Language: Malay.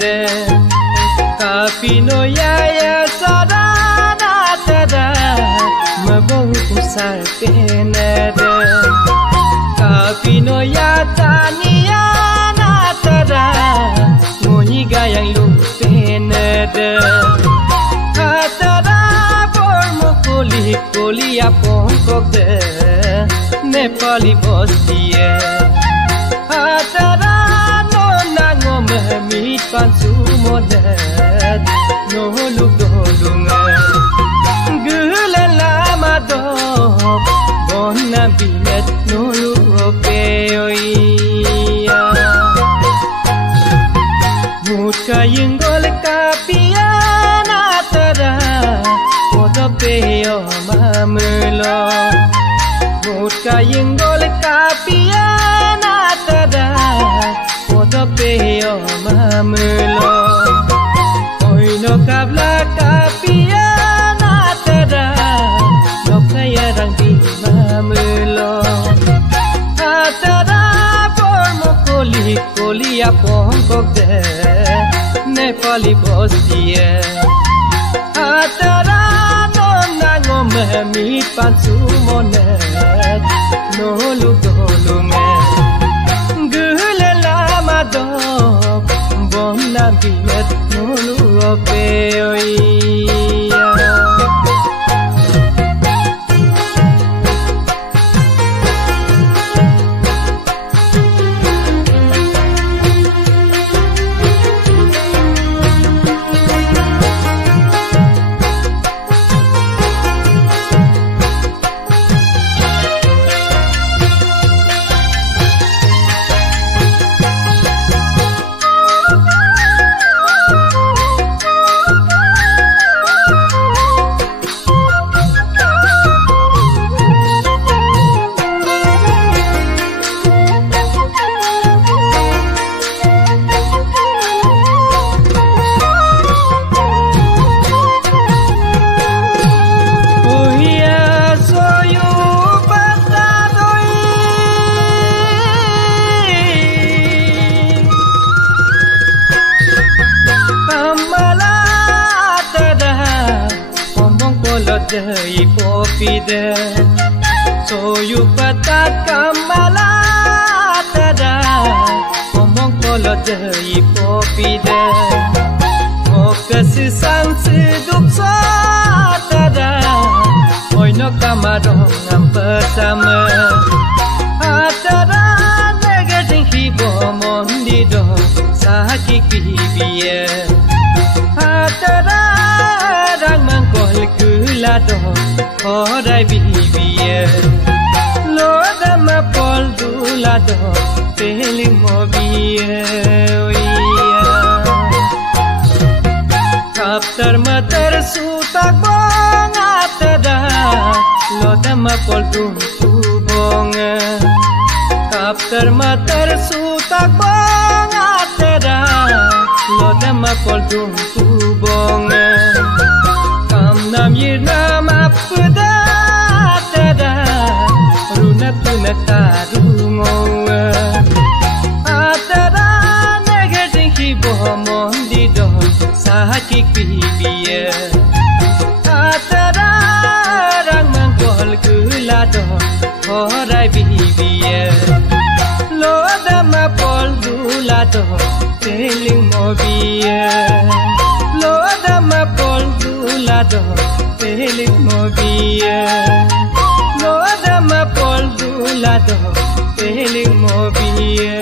de Kapino ya sadana tada Mabong kusar penede Kapino ya tania na tada Ngunyi gayang lupenede Atada bormo koli apong kokde Nepali bostie Atada no nango mahmit pansu monet No luk dolungan Gula lama do Bona bilet no lupe oia Mutka yung gol kapian atada Kodo peyo mamulo Mutka yung gol kapian atada Kodo peyo mamulo Oy no kabla kapian atada No kaya rang di mamulo Atada bormo koli apong kokde Nepali bostie Atada no nango mahmit pansu monet No lugolungan Gula lama dok Bom na bilet no luope oia Jai popide soyu patat kamala tada omong kolo jai popide okas sang seduk so tada oi no kamarong am pertama atada negating hibo mondi do sakik bibiye atada rang mangkol gula do Kodai bibiye Loda ma pol dula do Peling mobiye Kaptar matar sutak bong atada Loda ma pol bong Kaptar matar sutak bong atada Loda ma pol bong Nam yirna mapda tada Runa tuna tarungo Atada negating hibo mondi do Sahakik bibiye Atada rang mangkol gula do Korai bibiye Loda mapol gula do Teling mobiye Loda mapol gula do Teling mobiye Loda mapol gula do Teling mobiye